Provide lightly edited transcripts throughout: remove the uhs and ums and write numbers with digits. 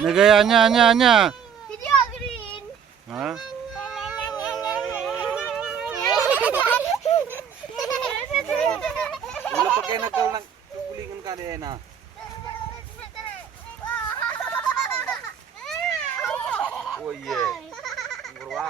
Nagaya nya. Hindi ako green. Ha? Wala pa kayo nagkaulang kukulingan ka rin na. Oh yeah. Ngurwa.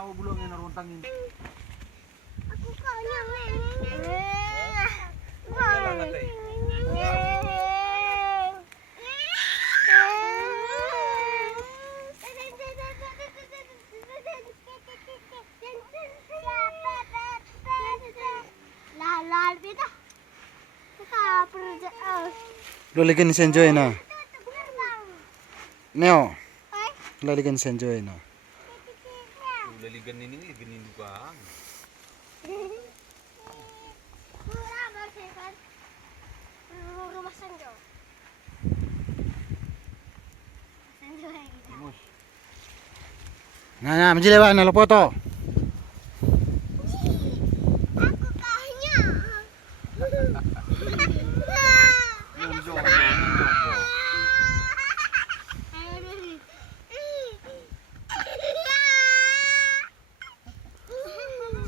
Ako bulong yang naruntangin. Aku kanya. Laligan si Enjoy na. Neo. Laligan si Enjoy na. Laligan ini ganin juga. Rumah Sanjo. Nah, menjadi apa? Nalo foto.